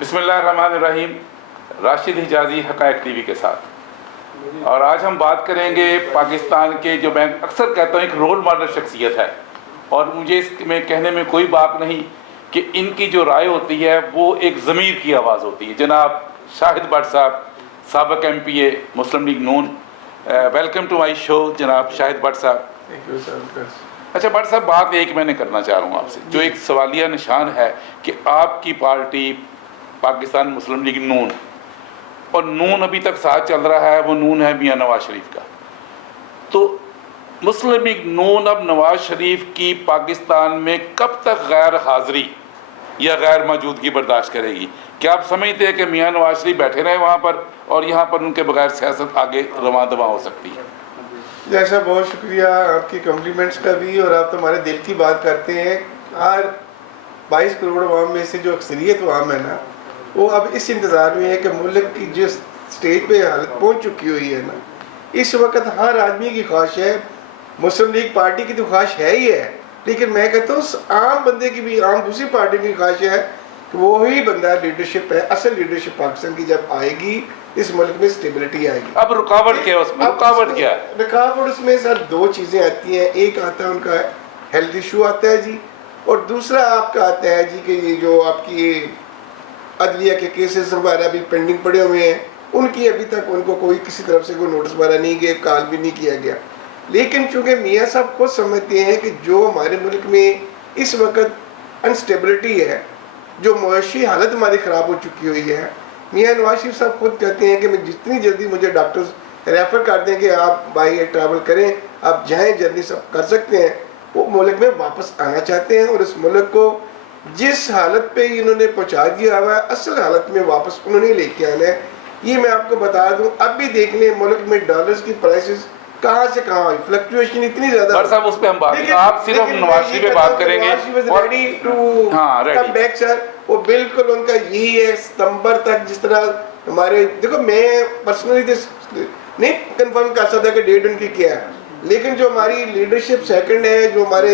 بسم اللہ الرحمن الرحیم. راشد حجازی حقائق ٹی وی کے ساتھ. اور آج ہم بات کریں گے پاکستان کے جو میں اکثر کہتا ہوں ایک رول ماڈل شخصیت ہے، اور مجھے اس میں کہنے میں کوئی بات نہیں کہ ان کی جو رائے ہوتی ہے وہ ایک ضمیر کی آواز ہوتی ہے. جناب شاہد بٹ صاحب، سابق M P A Muslim League Noon. Welcome to my show جناب Shahid Butt Sahib. Thank you sir. اچھا بٹ صاحب، بات ایک میں نے کرنا چاہ رہا ہوں آپ سے، جو ایک سوالیہ نشان ہے کہ آپ کی پارٹی پاکستان مسلم لیگ نون، اور نون ابھی تک ساتھ چل رہا ہے، وہ نون ہے میاں نواز شریف کا. تو مسلم لیگ نون اب نواز شریف کی پاکستان میں کب تک غیر حاضری یا غیر موجودگی برداشت کرے گی؟ کیا آپ سمجھتے ہیں کہ میاں نواز شریف بیٹھے رہے وہاں پر اور یہاں پر ان کے بغیر سیاست آگے رواں دواں ہو سکتی ہے؟ جیسا بہت شکریہ آپ کی کمپلیمنٹس کا بھی، اور آپ تو ہمارے دل کی بات کرتے ہیں. ہر 22 کروڑ عوام میں سے جو اکثریت عوام ہے نا، وہ اب اس انتظار میں ہے کہ ملک کی جس سٹیج پہ حالت پہنچ چکی ہوئی ہے نا، اس وقت ہر آدمی کی خواہش ہے، مسلم لیگ پارٹی کی تو خواہش ہے ہی ہے، لیکن میں کہتا ہوں عام بندے کی بھی، عام دوسری پارٹی کی خواہش ہے کہ وہی بندہ لیڈرشپ ہے. اصل لیڈرشپ پاکستان کی جب آئے گی، اس ملک میں سٹیبلٹی آئے گی. اب رکاوٹ کیا ہے اس میں؟ رکاوٹ کیا ہے؟ رکاوٹ اس میں سر دو چیزیں آتی ہیں. ایک آتا ہے ان کا ہیلتھ ایشو آتا ہے جی، اور دوسرا آپ کا آتا ہے جی کہ یہ جو آپ کی عدلیہ کے کیسز وغیرہ بھی پینڈنگ پڑے ہوئے ہیں، ان کی ابھی تک ان کو کوئی کسی طرف سے کوئی نوٹس وغیرہ نہیں گیا، کال بھی نہیں کیا گیا. لیکن چونکہ میاں صاحب خود سمجھتے ہیں کہ جو ہمارے ملک میں اس وقت انسٹیبلٹی ہے، جو معاشی حالت ہماری خراب ہو چکی ہوئی ہے، میاں نواز شریف صاحب خود کہتے ہیں کہ میں جتنی جلدی مجھے ڈاکٹرز ریفر کر دیں کہ آپ بائی ایئر ٹریول کریں، آپ جائیں، جرنی سب کر سکتے ہیں. وہ ملک میں واپس آنا چاہتے ہیں، اور اس ملک کو جس حالت پہ انہوں نے پہنچا دیا ہوا ہے، اصل حالت میں واپس انہوں نے لے کے آنا ہے. یہ میں آپ کو بتا دوں، اب بھی دیکھ لیں ملک میں ڈالرز کی پرائسز کہاں سے کہاں ہوئی، فلکچویشن اتنی زیادہ. بٹ صاحب اس پہ ہم بات، آپ صرف نواز شریف پہ بات کریں گے. وہ بالکل ان کا یہی ہے ستمبر تک. جس طرح ہمارے دیکھو، میں پرسنلی نہیں کنفرم کر سکتا کہ ڈیٹ ان کی کیا ہے، لیکن جو ہماری لیڈرشپ سیکنڈ ہے، جو ہمارے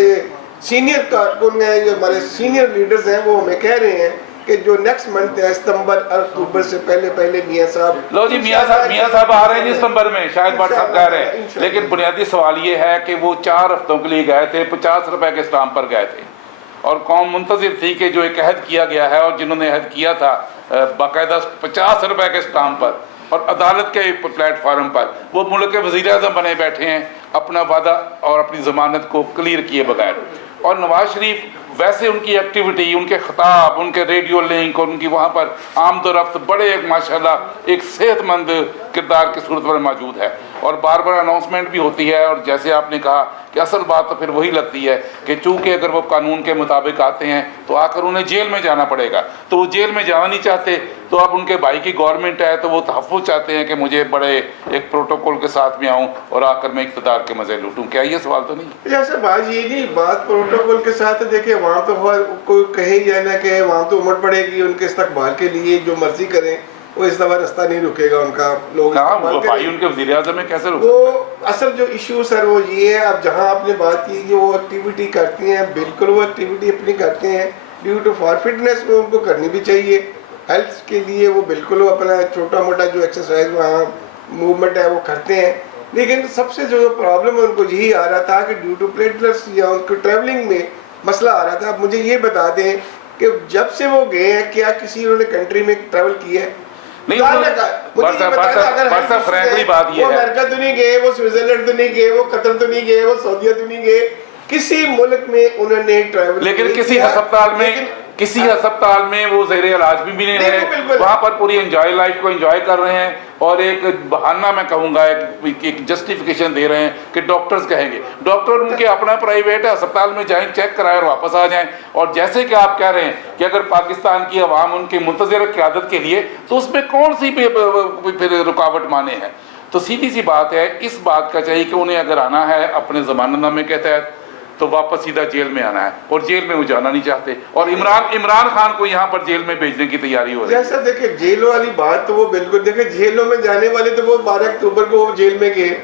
سینئر کارکن ہیں، جو ہمارے سینئر لیڈرز ہیں، وہ ہمیں کہہ رہے ہیں کہ جو نیکسٹ منتھ ہے ستمبر اکتوبر سے پہلے میاں صاحب، لو جی میاں صاحب آ رہے ہیں جی ستمبر میں، شاید بٹ صاحب کہہ رہے ہیں. لیکن بنیادی سوال یہ ہے کہ وہ 4 ہفتوں کے لیے گئے تھے، 50 روپے کے اسٹامپ پر گئے تھے، اور قوم منتظر تھی کہ جو ایک عہد کیا گیا ہے، اور جنہوں نے عہد کیا تھا باقاعدہ 50 روپے کے اسٹامپ پر اور عدالت کے پلیٹ فارم پر، وہ ملک کے وزیر اعظم بنے بیٹھے ہیں اپنا وعدہ اور اپنی ضمانت کو کلیئر کیے بغیر. اور نواز شریف ویسے ان کی ایکٹیویٹی، ان کے خطاب، ان کے ریڈیو لنک اور ان کی وہاں پر آمد و رفت بڑے ایک ماشاءاللہ ایک صحت مند کردار کی صورت میں موجود ہے، اور بار بار اناؤنسمنٹ بھی ہوتی ہے. اور جیسے آپ نے کہا کہ اصل بات تو پھر وہی لگتی ہے کہ چونکہ اگر وہ قانون کے مطابق آتے ہیں تو آ کر انہیں جیل میں جانا پڑے گا، تو وہ جیل میں جانا نہیں چاہتے. تو اب ان کے بھائی کی گورنمنٹ ہے تو وہ تحفظ چاہتے ہیں کہ مجھے بڑے ایک پروٹوکول کے ساتھ میں آؤں اور آ کر میں اقتدار کے مزے لوٹوں. کیا یہ سوال تو نہیں؟ جیسے بات یہ نہیں، بات پروٹوکول کے ساتھ دیکھیں، وہاں تو کوئی کہے یا نہ کہ وہاں تو امٹ پڑے گی ان کے استقبال کے لیے، جو مرضی کریں، وہ اس دفعہ رستہ نہیں رکے گا ان کا. لوگ بھائی ان کے وزیر اعظم میں کیسے رک؟ وہ اصل جو ایشو سر وہ یہ ہے، اب جہاں آپ نے بات کی کہ وہ ایکٹیویٹی کرتی ہیں، بالکل وہ ایکٹیویٹی اپنی کرتے ہیں ڈیو ٹو فار فٹنس، وہ ان کو کرنی بھی چاہیے. ہیلتھ کے لیے وہ بالکل وہ اپنا چھوٹا موٹا جو ایکسرسائز وہاں موومنٹ ہے وہ کرتے ہیں. لیکن سب سے جو پرابلم ہے ان کو یہی آ رہا تھا کہ ڈیو ٹو پلیٹلس یا ان کو ٹریولنگ میں مسئلہ آ رہا تھا. اب مجھے یہ بتا دیں کہ جب سے وہ گئے ہیں، کیا کسی انہوں نے کنٹری میں ٹریول کیا ہے؟ نہیں، فرینکلی بات یہ ہے، وہ امریکہ تو نہیں گئے، وہ سوئٹزرلینڈ تو نہیں گئے، وہ قطر تو نہیں گئے، وہ سعودیہ تو نہیں گئے، کسی ملک میں انہوں نے ٹریول. لیکن کسی ہسپتال میں وہ زیر علاج بھی نہیں رہے، وہاں پر پوری انجوائے لائف کو انجوائے کر رہے ہیں، اور ایک بہانہ میں کہوں گا، ایک جسٹیفیکیشن دے رہے ہیں کہ ڈاکٹرز کہیں گے. ڈاکٹر ان کے اپنا پرائیویٹ ہے، ہسپتال میں جائیں، چیک کرائیں اور واپس آ جائیں. اور جیسے کہ آپ کہہ رہے ہیں کہ اگر پاکستان کی عوام ان کی منتظر قیادت کے لیے، تو اس میں کون سی پھر رکاوٹ مانے ہیں؟ تو سیدھی سی بات ہے، اس بات کا چاہیے کہ انہیں اگر آنا ہے اپنے ضمانت نامے کے تحت تو واپس سیدھا جیل میں آنا ہے، اور جیل میں وہ جانا نہیں چاہتے. اور عمران خان کو یہاں پر جیل میں بھیجنے کی تیاری ہو رہی ہے. جیسا دیکھیں جیل والی بات تو وہ بالکل، دیکھیں جیلوں میں جانے والے تو وہ 12 اکتوبر کو وہ جیل میں گئے،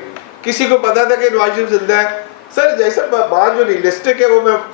کسی کو پتا تھا کہ نواز شریف زندہ ہے. سر جیسا بات جو ریئلسٹک ہے وہ میں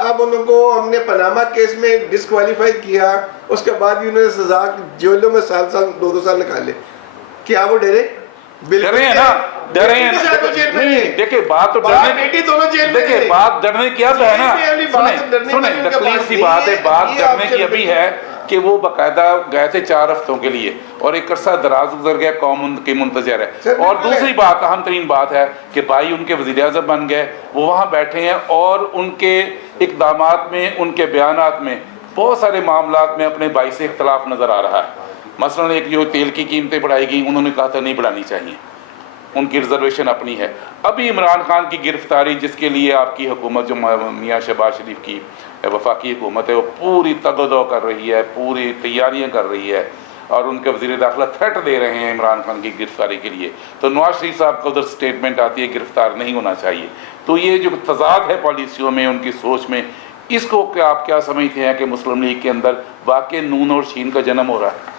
اب ان کو ہم نے پاناما کیس میں ڈسکوالیفائی کیا، اس کے بعد بھی انہوں نے سزا جیلوں میں سال 2 سال نکالے، کیا وہ ڈرے؟ ڈرے ہیں نا، ڈرے ہیں نا. نہیں دیکھیں بات تو ڈرنے بیٹی دونوں جیل میں دیکھیں بات ڈرنے کی اب ہے نا. سنیں تکلیف سی بات ہے، بات ڈرنے کی ابھی ہے کہ وہ باقاعدہ گئے تھے 4 ہفتوں کے لیے اور ایک عرصہ دراز گزر گیا، قوم ان کی منتظر ہے. اور دوسری بات اہم ترین بات ہے کہ بھائی ان کے وزیر اعظم بن گئے، وہ وہاں بیٹھے ہیں اور ان کے اقدامات میں، ان کے بیانات میں بہت سارے معاملات میں اپنے بھائی سے اختلاف نظر آ رہا ہے. مثلا ایک جو تیل کی قیمتیں بڑھائی گئیں، انہوں نے کہا تھا نہیں بڑھانی چاہیے، ان کی ریزرویشن اپنی ہے. ابھی عمران خان کی گرفتاری جس کے لیے آپ کی حکومت جو میاں شہباز شریف کی وفاقی حکومت ہے وہ پوری تگ و دو کر رہی ہے، پوری تیاریاں کر رہی ہے اور ان کے وزیر داخلہ تھریٹ دے رہے ہیں عمران خان کی گرفتاری کے لیے. تو نواز شریف صاحب کا ادھر سٹیٹمنٹ آتی ہے گرفتار نہیں ہونا چاہیے. تو یہ جو تضاد ہے پالیسیوں میں، ان کی سوچ میں، اس کو کیا آپ کیا سمجھتے ہیں کہ مسلم لیگ کے اندر واقع نون اور شین کا جنم ہو رہا ہے؟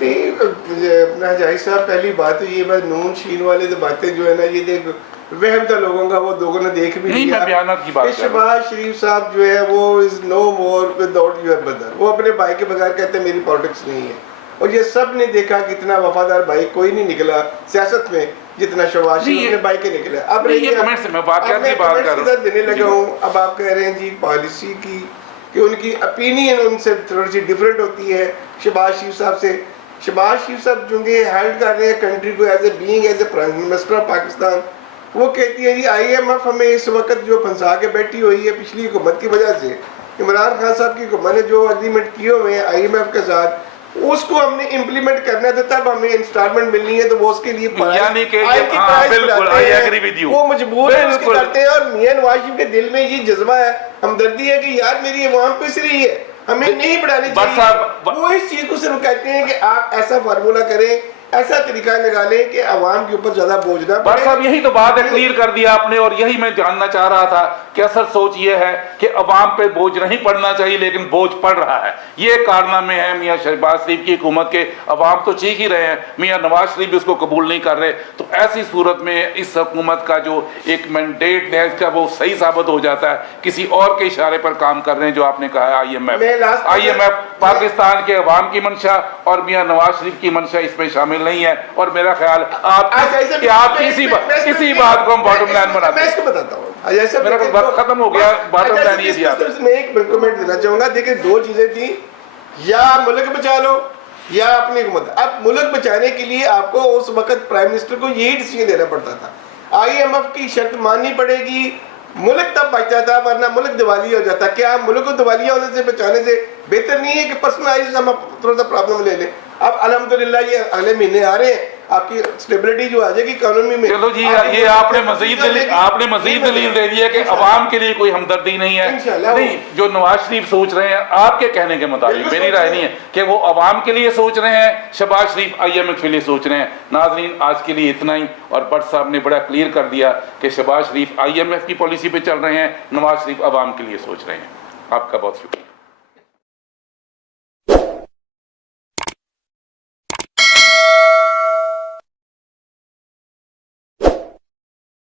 نہیں اپنا جاہی صاحب، پہلی بات تو یہ بات نون شین والے تو باتیں جو ہے نا یہ دیکھ وہم تھا لوگوں کا، وہ لوگوں نے دیکھ بھی نہیں لیا. میں بیانات کی بات کر رہا ہوں. شہباز شریف صاحب جو ہے وہ از نو مور وداؤٹ یور بدر، وہ اپنے بھائی کے بغیر کہتے ہیں میری پالیٹکس نہیں ہے. اور یہ سب نے دیکھا کہ اتنا وفادار بھائی کوئی نہیں نکلا سیاست میں جتنا شہباز شریف اپنے بھائی کے نکلا. اب یہ کمنٹ سے میں واقعات کی بات کر رہا ہوں دینے لگا ہوں. اب آپ کہہ رہے ہیں جی پالیسی کی کہ ان کی اپینین ان سے تھوڑی سی ڈفرینٹ ہوتی ہے شہباز شریف صاحب سے. شہباز شریف صاحب چونکہ ہیلڈ کر رہے ہیں کنٹری کو as a being as a prime minister of Pakistan. وہ کہتی ہے جی آئی ایم ایف ہمیں اس وقت جو پھنسا کے بیٹھی ہوئی ہے پچھلی حکومت کی وجہ سے، عمران خان صاحب کی حکومت نے جو اگریمنٹ کیے ہوئے ہیں آئی ایم ایف کے ساتھ اس کو ہم نے امپلیمنٹ کرنا تھا، تب ہمیں انسٹالمنٹ ملنی ہے تو وہ اس کے لیے یعنی کہ بالکل I agree with you. وہ مجبور ہے اس کے کرتے ہیں. اور میاں نواز شریف کے دل میں یہ جذبہ ہے، ہمدردی ہے کہ یار میری عوام پس رہی ہے، ہمیں نہیں بڑھانی چاہیے. وہ اس چیز کو صرف کہتے ہیں کہ آپ ایسا فارمولہ کریں، ایسا طریقہ نکالیں کہ عوام کے اوپر زیادہ بوجھ نہ بٹ صاحب یہی تو بات ہے، کلیئر کر دیا آپ نے. اور یہی میں جاننا چاہ رہا تھا کہ اصل سوچ یہ ہے کہ عوام پہ بوجھ نہیں پڑنا چاہیے لیکن بوجھ پڑ رہا ہے. یہ کارنامے ہیں میاں شہباز شریف کی حکومت کے. عوام تو چیخ ہی رہے ہیں، میاں نواز شریف بھی اس کو قبول نہیں کر رہے. تو ایسی صورت میں اس حکومت کا جو ایک مینڈیٹ ہے جب وہ صحیح ثابت ہو جاتا ہے، کسی اور کے اشارے پر کام کر رہے ہیں جو آپ نے کہا ہے آئی ایم ایف پاکستان کے عوام کی منشا اور میاں نواز شریف کی منشا اس میں شامل نہیں ہے. اور میرا خیال آپ کسی بات کو ہم باٹم لائن بناتے ہیں. میں اس کو بتاتا ہوں، میرا وقت ختم ہو گیا. باٹم لائن یہ دیا میں ایک کمنٹ دینا چاہوں گا. دیکھیں 2 چیزیں تھیں، یا ملک بچا لو یا اپنی حکومت. اب ملک بچانے کے لیے آپ کو اس وقت پرائم منسٹر کو یہی ڈیسیژن لینا پڑتا تھا. آئی ایم ایف کی شرط ماننی پڑے گی، ملک تب بچتا تھا ورنہ ملک دیوالیہ ہو جاتا. کیا ملک کو دیوالیہ ہونے سے بچانے سے بہتر نہیں ہے کہ پرسنلائز ہم تھوڑا سا پرابلم لے لیں؟ اب الحمدللہ یہ اگلے مہینے آ رہے ہیں، آپ کی اسٹیبلٹی جو آ جائے گی اکانومی میں. چلو جی یہ آپ نے مزید دلیل دے دی ہے کہ عوام کے لیے کوئی ہمدردی نہیں ہے. نہیں، جو نواز شریف سوچ رہے ہیں آپ کے کہنے کے مطابق، میری رائے نہیں ہے کہ وہ عوام کے لیے سوچ رہے ہیں، شہباز شریف آئی ایم ایف کے لیے سوچ رہے ہیں. ناظرین آج کے لیے اتنا ہی. اور بٹ صاحب نے بڑا کلیئر کر دیا کہ شہباز شریف آئی ایم ایف کی پالیسی پہ چل رہے ہیں، نواز شریف عوام کے لیے سوچ رہے ہیں. آپ کا بہت شکریہ.